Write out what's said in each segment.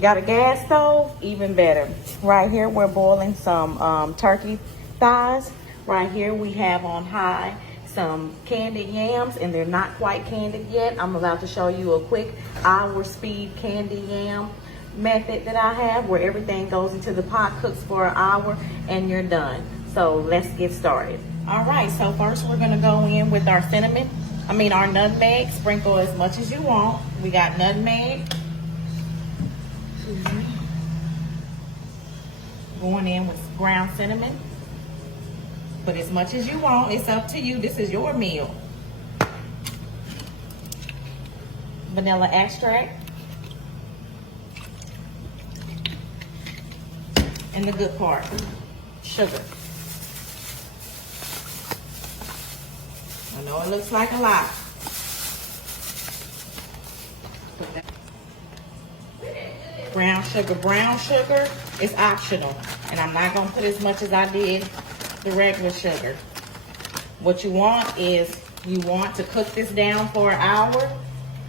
Got a gas stove? Even better. Right here, we're boiling some turkey thighs. Right here, we have on high some candied yams, and they're not quite candied yet. I'm about to show you a quick hour speed candied yam method that I have, where everything goes into the pot, cooks for an hour, and you're done. So let's get started. All right, so first we're gonna go in with our our nutmeg. Sprinkle as much as you want. We got nutmeg. Going in with ground cinnamon. Put as much as you want. It's up to you. This is your meal. Vanilla extract. And the good part, sugar. I know it looks like a lot. Put that. Brown sugar is optional, and I'm not gonna put as much as I did the regular sugar. What you want is, you want to cook this down for an hour.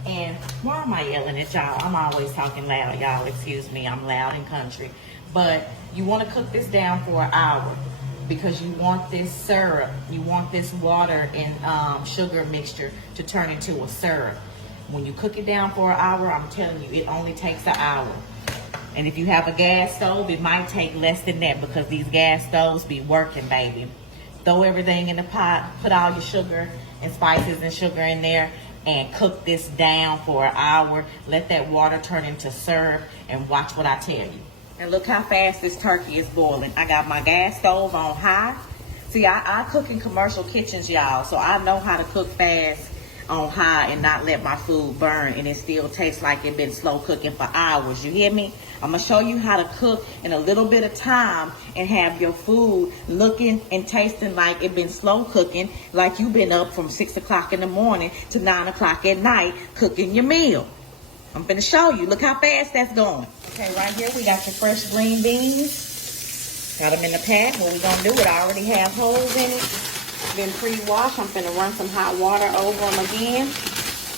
And why am I yelling at y'all? I'm always talking loud, y'all. Excuse me, I'm loud and country. But you want to cook this down for an hour because you want this syrup, you want this water and sugar mixture to turn into a syrup. When you cook it down for an hour, I'm telling you, it only takes an hour. And if you have a gas stove, it might take less than that, because these gas stoves be working, baby. Throw everything in the pot, put all your sugar and spices and sugar in there, and cook this down for an hour. Let that water turn into syrup, and watch what I tell you. And look how fast this turkey is boiling. I got my gas stove on high. See, I cook in commercial kitchens, y'all, so I know how to cook fast on high and not let my food burn, and it still tastes like it been slow cooking for hours. You hear me? I'm gonna show you how to cook in a little bit of time and have your food looking and tasting like it been slow cooking, like you've been up from 6 o'clock in the morning to 9 o'clock at night cooking your meal. I'm gonna show you. Look how fast that's going. Okay, right here we got your fresh green beans. Got them in the pack. What we gonna do, it I already have holes in it. Been pre-washed. I'm gonna run some hot water over them again.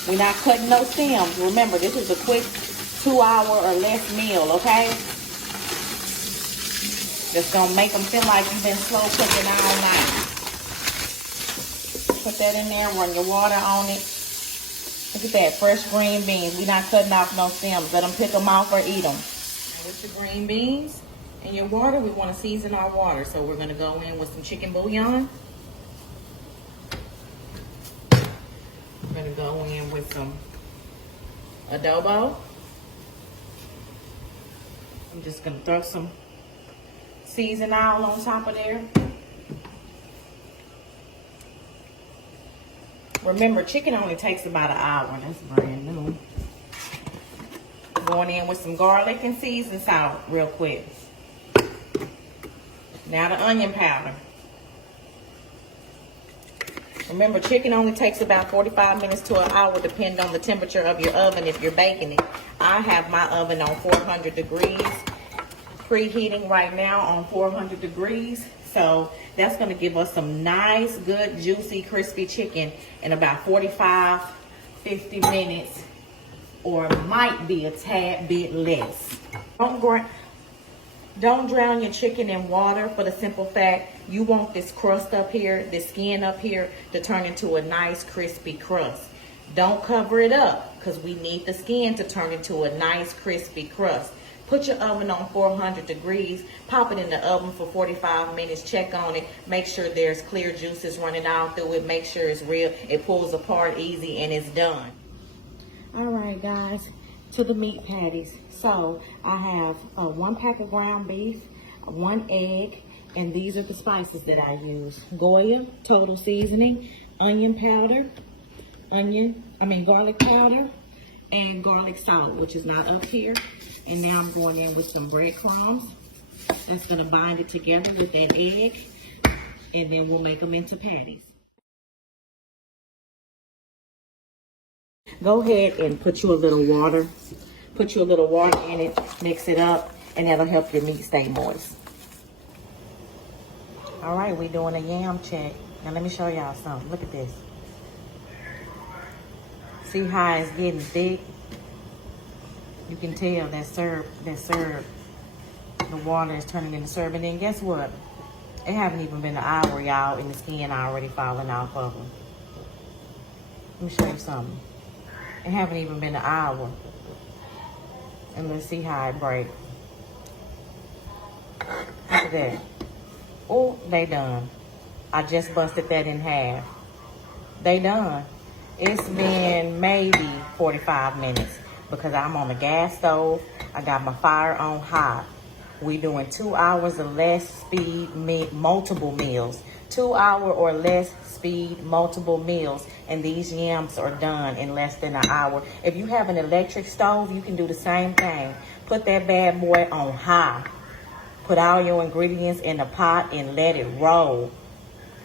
We're not cutting no stems. Remember, this is a quick 2-hour or less meal, okay? Just gonna make them feel like you've been slow cooking all night. Put that in there, run your water on it. Look at that, fresh green beans. We're not cutting off no stems. Let them pick them off or eat them. Now with your green beans and your water, we want to season our water. So we're gonna go in with some chicken bouillon. We're gonna go in with some adobo. I'm just gonna throw some season oil on top of there. Remember, chicken only takes about an hour. That's brand new. Going in with some garlic and seasoned salt real quick. Now the onion powder. Remember, chicken only takes about 45 minutes to an hour, depending on the temperature of your oven if you're baking it. I have my oven on 400 degrees, preheating right now on 400 degrees. So that's gonna give us some nice, good, juicy, crispy chicken in about 45, 50 minutes, or it might be a tad bit less. Don't drown your chicken in water, for the simple fact you want this crust up here, this skin up here, to turn into a nice crispy crust. Don't cover it up, because we need the skin to turn into a nice crispy crust. Put your oven on 400 degrees, pop it in the oven for 45 minutes, check on it, make sure there's clear juices running out through it, make sure it's real, it pulls apart easy, and it's done. All right, guys, to the meat patties. So I have 1 pack of ground beef, 1 egg, and these are the spices that I use. Goya, total seasoning, onion powder, garlic powder, and garlic salt, which is not up here. And now I'm going in with some breadcrumbs. That's gonna bind it together with that egg, and then we'll make them into patties. Go ahead and put you a little water. Put you a little water in it, mix it up, and that'll help your meat stay moist. All right, we're doing a yam check. Now let me show y'all something. Look at this. See how it's getting thick? You can tell that syrup, the water is turning into syrup. And then guess what? It haven't even been an hour, y'all, and the skin already falling off of them. Let me show you something. It haven't even been an hour. And let's see how it breaks. Look at that. Oh, they done. I just busted that in half. They done. It's been maybe 45 minutes because I'm on the gas stove. I got my fire on high. We doing 2 hours or less speed, multiple meals. 2 hour or less speed, multiple meals. And these yams are done in less than an hour. If you have an electric stove, you can do the same thing. Put that bad boy on high. Put all your ingredients in the pot and let it roll.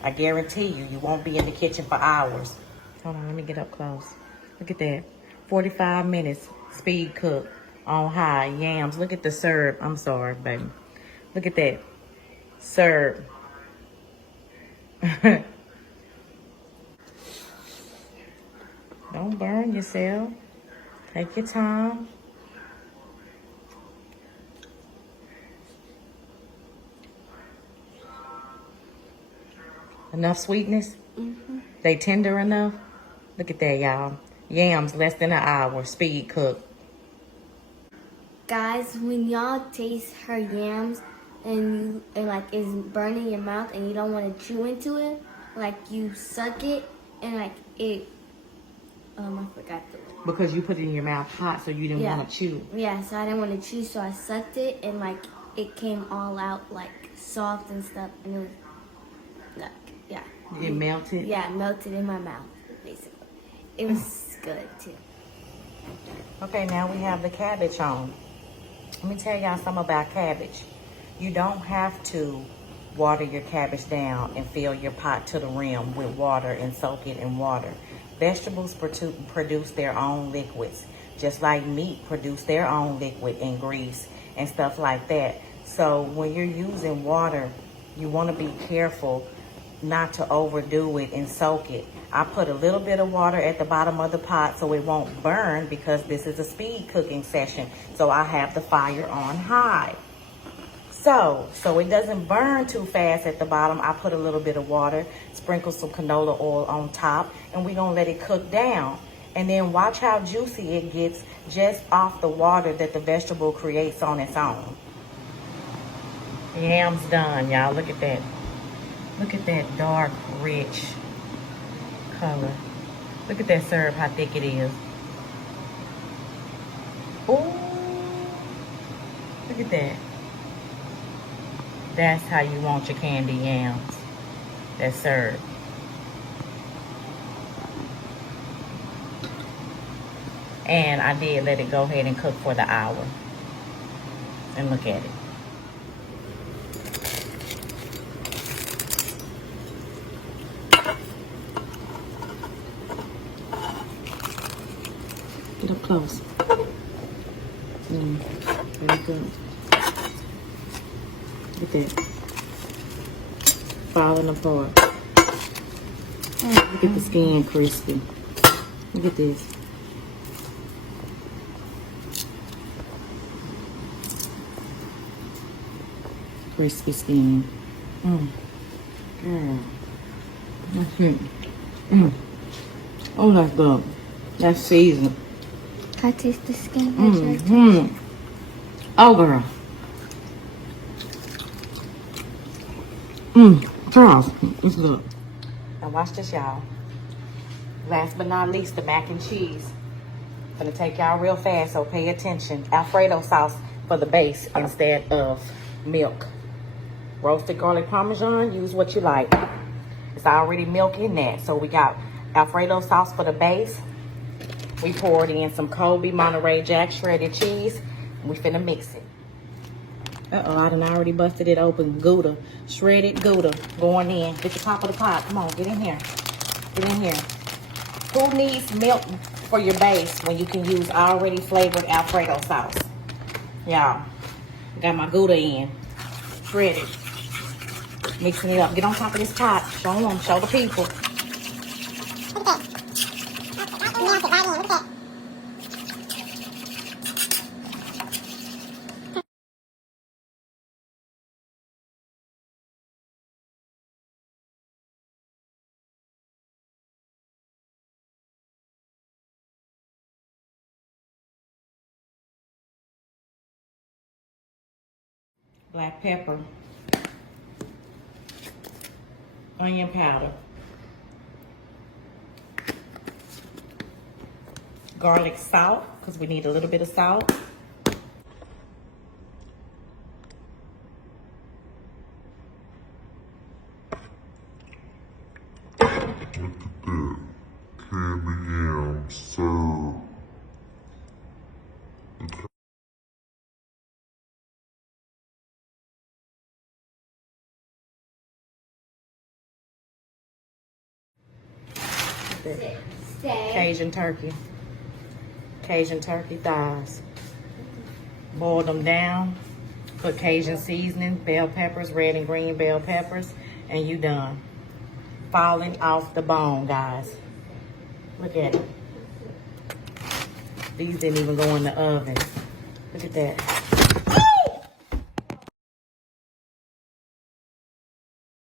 I guarantee you, you won't be in the kitchen for hours. Hold on, let me get up close. Look at that. 45 minutes, speed cook on high. Yams, look at the syrup. I'm sorry, baby. Look at that. Syrup. Don't burn yourself. Take your time. Enough sweetness? Mm-hmm. They tender enough? Look at that, y'all. Yams, less than an hour, speed cook. Guys, when y'all taste her yams and like is burning your mouth and you don't want to chew into it, like you suck it and like it, I forgot the word. Because you put it in your mouth hot, so you didn't want to chew. Yeah, so I didn't want to chew, so I sucked it and like it came all out like soft and stuff, and it was like, yeah. It melted? Yeah, it melted in my mouth, basically. It was good too. Okay, now we have the cabbage on. Let me tell y'all something about cabbage. You don't have to water your cabbage down and fill your pot to the rim with water and soak it in water. Vegetables produce their own liquids, just like meat produce their own liquid and grease and stuff like that. So when you're using water, you want to be careful not to overdo it and soak it. I put a little bit of water at the bottom of the pot so it won't burn because this is a speed cooking session. So I have the fire on high. So it doesn't burn too fast at the bottom, I put a little bit of water, sprinkle some canola oil on top, and we're gonna let it cook down. And then watch how juicy it gets just off the water that the vegetable creates on its own. Yam's done, y'all. Look at that. Look at that dark, rich color. Look at that syrup, how thick it is. Ooh, look at that. That's how you want your candy yams. That syrup. And I did let it go ahead and cook for the hour. And look at it. Get up close. Very good. Look at that. Falling apart. Look at the skin crispy. Look at this. Crispy skin. Girl. That's it. Oh, that's good. That's seasoned. Can I taste the skin? Oh, girl. Charles, it's good. Now watch this, y'all. Last but not least, the mac and cheese. Gonna take y'all real fast, so pay attention. Alfredo sauce for the base instead of milk. Roasted garlic parmesan, use what you like. It's already milk in that, so we got Alfredo sauce for the base. We poured in some Colby Monterey Jack shredded cheese. And we finna mix it. Uh-oh, I done already busted it open. Gouda, shredded Gouda going in. Get the top of the pot. Come on, get in here. Get in here. Who needs milk for your base when you can use already flavored Alfredo sauce? Y'all, got my Gouda in. Shredded. Mixing it up. Get on top of this pot. Show them, show the people. black pepper, onion powder, garlic salt, because we need a little bit of salt. Look at that. Candy yams, sir. Cajun turkey. Cajun turkey thighs. Boil them down. Put Cajun seasoning, bell peppers, red and green bell peppers, and you done. Falling off the bone, guys. Look at it. These didn't even go in the oven. Look at that.